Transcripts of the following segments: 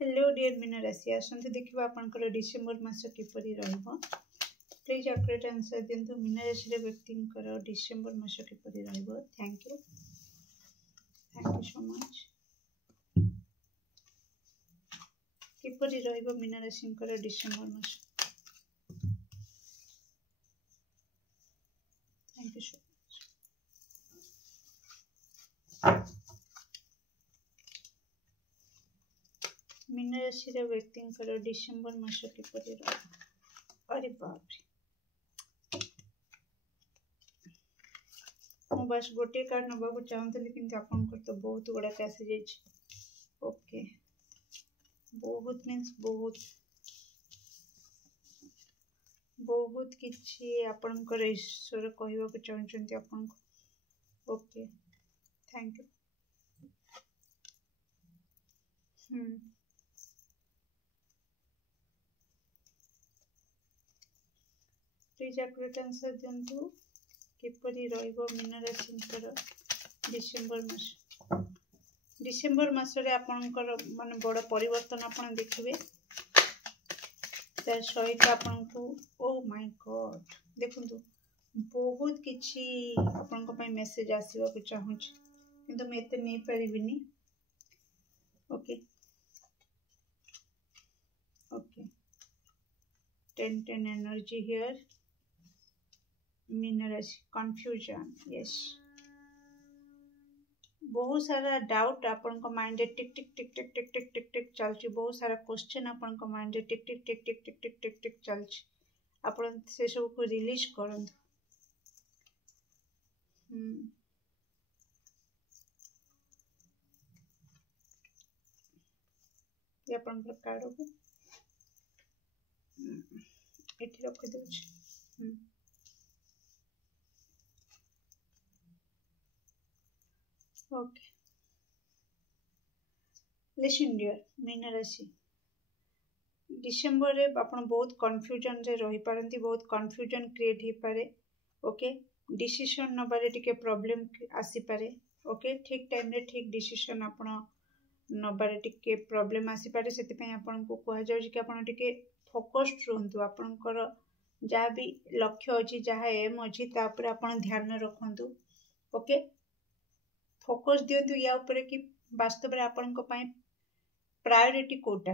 Hello dear Meena राशि आसंतु देखिबा आपनकर डिसेंबर मास किपरि रहइबो। प्लीज एक्यूरेट आंसर दिंतु। मीना राशि रे व्यक्तिंकर डिसेंबर मास किपरि रहइबो। Thank you so much. किपरि रहइबो मीना राशिंकर डिसेंबर मास। Thank you so much. मीना राशि रे व्यक्तिंकर डिसेंबर मास किपरि रहइबो। अरे बाप रे, मु बस गोटे कार्ड नबाकू चाहूली कि आपनकर तो बहुत गुड़ा आसी जाइए। ओके, बहुत मीन्स बहुत किछि आपनकर ईश्वर कहवाक चाहते आपन। Okay, thank you. Please accurate answer दिंतु। किपरि रहइबो मीना राशिंकर डिसेंबर मास। डिसेंबर मासरे आपनकर माने बड़ परिवर्तन आपन देखिबे। तार सहित आपनको ओ माय गॉड देखंतु बहुत किछि आपनको पय मेसेज आसीबा को चाहूछि किंतु मैं एते नै परिबिनी। Okay okay 10 energy here. मीना राशि कंफ्यूजन, यस, बहुत सारा डाउट आपन को माइंड टिक टिक टिक टिक टिक टिक टिक टिक चलची। बहुत सारा क्वेश्चन आपन को माइंड टिक टिक टिक टिक टिक टिक टिक टिक चलची। आपन से सब को रिलीज करंतु। ये आपन को कार्ड को एठी रख देउछि। ओके, लिसन डियर मीना राशि, डिसेंबर रे आपन बहुत कंफ्यूजन रे रही पारंती। बहुत कंफ्यूजन क्रिएट ही पारे। ओके, डिसीजन नबारे टिके प्रॉब्लम आसी पारे। ओके, ठीक टाइम रे ठीक डिसीजन आपन नबारे टिके प्रॉब्लम आसी पारे। सेति पय आपन को कह जाउ कि आपन टिके फोकस्ड रहंतु। आपनकर जहाँ भी लक्ष्य अछि, जहाँ एम अछि, ता ऊपर आपन ध्यान रखंतु। ओके, फोकस दियंतु या ऊपर कि वास्तव रे आपन को पय प्रायोरिटी कोटा।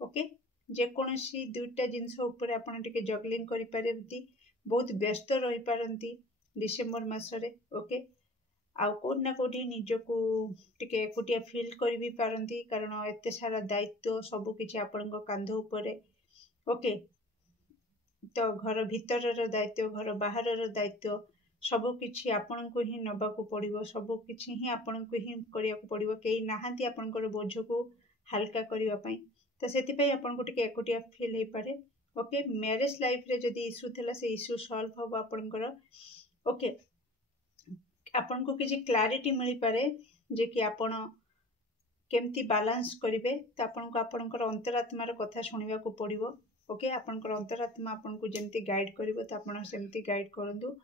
ओके, जे कोनोसी दुईटा जिंस ऊपर आपन टिके जगलिंग करि पारंती। बहुत व्यस्त रही पारंती डिसेंबर मासरे। ओके, आउ कोन ना कोठी निजको टिके एकुटिया फील करि भी पारंती, कारण एते सारा दायित्व सब किछि आपन को कांध ऊपर। ओके, तो घर भीतर दायित्व, घर बाहर दायित्व सब किछि आपन को ही नबा को पड़िबो। सब किछि ही आपन को ही करिया को पड़िबो। केही नाहंती आपन को बोझ को हल्का करिवा पई, तो सेति पई आपन को टिके एकुटिया फील हे पारे। ओके, मैरिज लाइफ रे जदी इशू थला से इशू सॉल्व हो आपन को। ओके, आपन को किछि क्लैरिटी मिली पारे जे कि आपन केमती बैलेंस करिवे। तो आपन को आपनकर अंतरात्मा रो कथा सुनिबा को पड़िबो। ओके, आपनकर अंतरात्मा आपन को जेमती गाइड करिवो त आपन सेमती गाइड करंतु।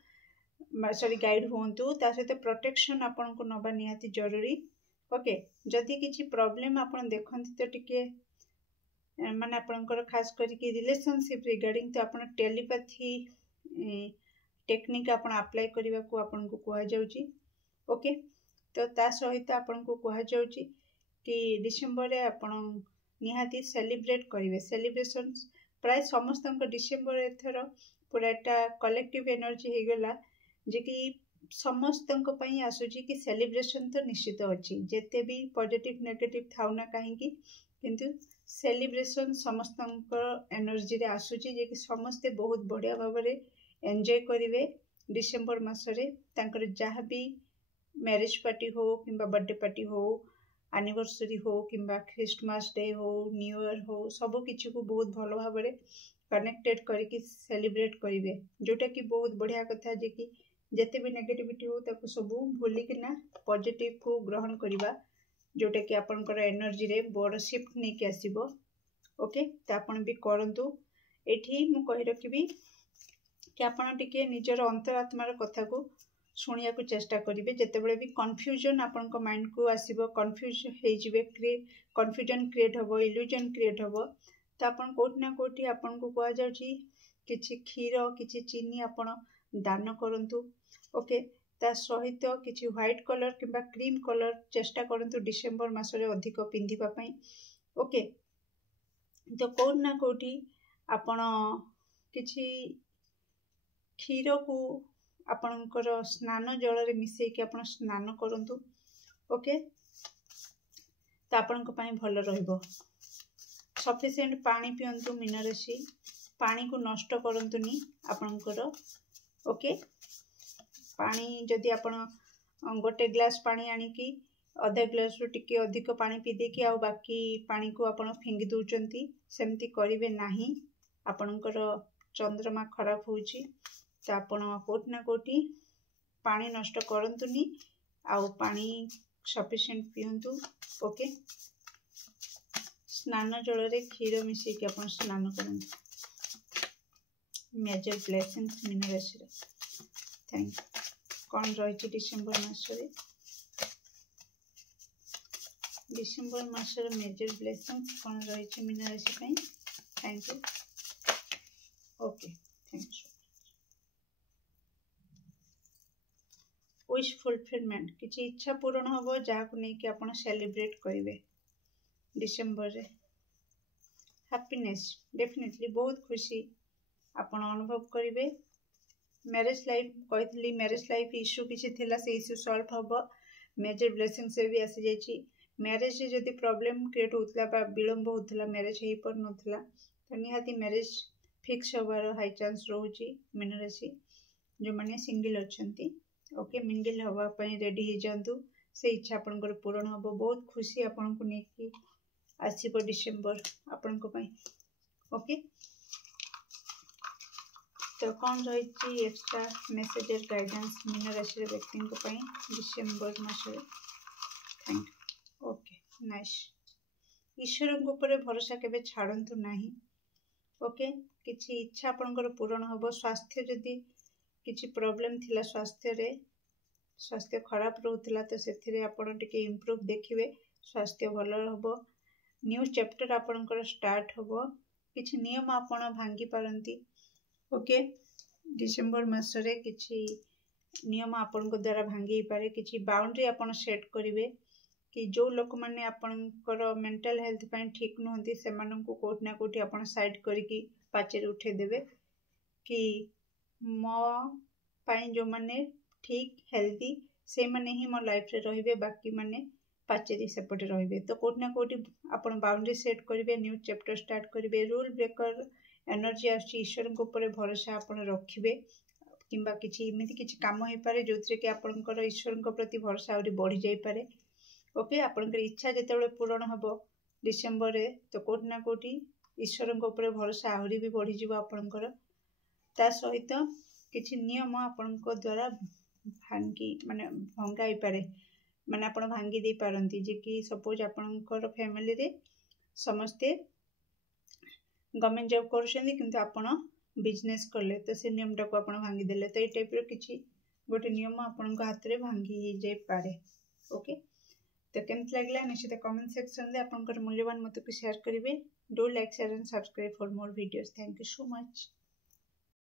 सॉरी, गाइड होंतु। ता सहित प्रोटेक्शन आपन को नबा निहाती जरूरी। ओके, जदी किछि प्रॉब्लम आपन देखंती तो टिके माने आपनकर खास करी कि रिलेशनशिप रिगार्डिंग तो आपन टेलीपैथी टेक्निक आपन अप्लाई करिवा को आपन को कहा जाउची। ओके, तो ता सहित आपन को कहा जाउची कि डिसेंबर रे आपन निहाती सेलिब्रेट करिवे। सेलिब्रेशन प्राय समस्त डिसेंबर एथर पूरा एटा कलेक्टिव एनर्जी हे गला जे कि समस्त पई आसुची कि सेलिब्रेशन तो निश्चित अछि। जेते भी पॉजिटिव नेगेटिव थाउ ना काहे कि किंतु सेलिब्रेशन समस्त एनर्जी रे आसुची जे कि समस्ते बहुत बढ़िया भाव रे एंजॉय करिवे डिसेंबर मासरे। तांकर जहाँ भी मैरिज पार्टी हो किंबा बर्थडे पार्टी हो, एनिवर्सरी हो किंबा क्रिसमस डे हो, न्यू ईयर हो, सब किछि को बहुत भलो भाव रे कनेक्टेड करके सेलिब्रेट करिवे। जोटा कि बहुत बढ़िया कथा जे कि जेते भी नेगेटिविटी हो ताको सब भूली कि ना पॉजिटिव को ग्रहण करिवा, जोटा कि आपनकर एनर्जी रे बड़ शिफ्ट नै के आसीबो। ओके, त आपन भी करंतु। एठी मु कहि रखिबी कि आपन टिके निजर अंतरात्मा रो कथा को शुणिया को चेष्टा करेंगे जितेबाला भी कन्फ्यूजन आपण माइंड को आसो कन्फ्यूज हो कन्फ्यूजन क्रिएट हम इल्यूजन क्रिएट हम तो आप कौटि ना कौटि आपन को कह जाउछि किछि क्षीर किछि चीनी आपण दान करंतु ओके ता सहित किछि व्हाइट कलर किंबा क्रीम कलर चेष्टा करंतु डिसेंबर मासरे अधिक पिंधिबा पई ओके तो कौटि ना कौटि आपण किछि क्षीर को आपणकर स्नान जल रे मिसेकी आपण स्नान करंतु ओके तो आपण भल रहिबो सफिशिएंट पानी पियंतु मीन राशि पानी को नष्ट करंतुनी आपणकर ओके पानी जदि आपण गोटे ग्लास पानी आनिकी अधा ग्लास रु टिके अधिक पानी पी देकी आ बाकी पानी को आपण फिंगी दउचंती सेमती करिवे नाही आपणकर चंद्रमा खराब होउची तो आपण कोटि ना कोटि पानी नष्ट करंतुनी आउ पानी सफिशिएंट पियंतु ओके स्नान जल रे क्षीर मिसेकी आपण स्नान करंतु मेजर ब्लेसिंग्स मीन राशि रे थैंक यू कौन रही डिसेंबर मासरे डिसेंबर मासर मेजर ब्लेसिंग्स कौन रही मीन राशि पे thank you okay thank you wish fulfilment किसी इच्छा पूरण हम जहाँ को लेकिन आप सेलिब्रेट करेंगे डिसेंबर रे हैप्पीनेस डेफिनेटली बहुत खुशी आपण अनुभव करेंगे मैरिज लाइफ कही मैरिज लाइफ इश्यू किसी थिला से इश्यू सॉल्व हम मेजर ब्लेसिंग से भी आसी जाइए मैरिज रे जदि प्रॉब्लम क्रिएट होता विलंब होता मैरिज हो पार नाला तो निहाती मैरिज फिक्स होबार हाई चांस रोचे मीन राशि जो मैंने सिंगल अच्छा ओके मिंगल हाँपाई रेडी हो जातु से इच्छा आपंकर पूरण हम बहुत खुशी आपन को लेकिन आसब डिसेंबर आपण ओके तो कौन रही एक्स्ट्रा मेसेजर गाइडेंस मीन राशि व्यक्ति डिसेंबर मासरे थैंक यू ओके नाइस ईश्वर ऊपर भरोसा केबे छाड़ंतु नाही ओके किछि इच्छा आपनकर पूरण हम स्वास्थ्य जदि किछि प्रॉब्लम थिला स्वास्थ्य खराब रोला तो से आपण टिके इम्प्रूव देखिए स्वास्थ्य भल हम न्यू चैप्टर आपणकर स्टार्ट हम किछि नियम आपण भांगी पारंती ओके डिसेंबर मासरे किछि नियम आपण द्वारा भांगी पारे किछि बाउंड्री आपण सेट करिवे कि जो लोक माने आपणकर मेंटल हेल्थ पई ठीक नहंती से माननकु कोट ना कोठी आपण साइड करिकी पाचेर उठे देबे कि मो पाई जो माने ठीक हेल्दी से माने ही मो लाइफ रे रहिबे बाकी माने पाचेरी सेपटे रहिबे तो कोट ना कोठी आपण बाउंड्री सेट करिवे न्यू चैप्टर स्टार्ट करिवे रूल ब्रेकर एनर्जी आछि ईश्वर को ऊपर भरोसा आपण रखिबे किंबा किछि इमिति किछि काम होई पारे जोथरे कि आपणकर ईश्वर को प्रति भरोसा आउरी बढ़ी जाई पारे ओके आपणकर इच्छा जेतेबेले पूर्ण हबो डिसेंबर रे तो कोट ना कोठी ईश्वर को ऊपर भरोसा आउरी भी बढ़ी जिवो आपणकर ता सहित किछि नियम आपणक द्वारा भांगी माने भंगाई पारे माने आपण भांगी दे पारंती जे कि सपोज आपणकर फैमिली रे समस्ते गवर्नमेंट जॉब करछन्ती किंतु आपण बिजनेस करले तो से नियम टाको आपण भांगी देले तो ए टाइप रो किछि गोटे नियम आपणक हाथ रे भांगी हे जे पारे ओके तो केमत लागला निश्चित कमेंट सेक्शन रे आपणकर मूल्यवान मत को शेयर करिवे do like share and subscribe for more videos thank you so much.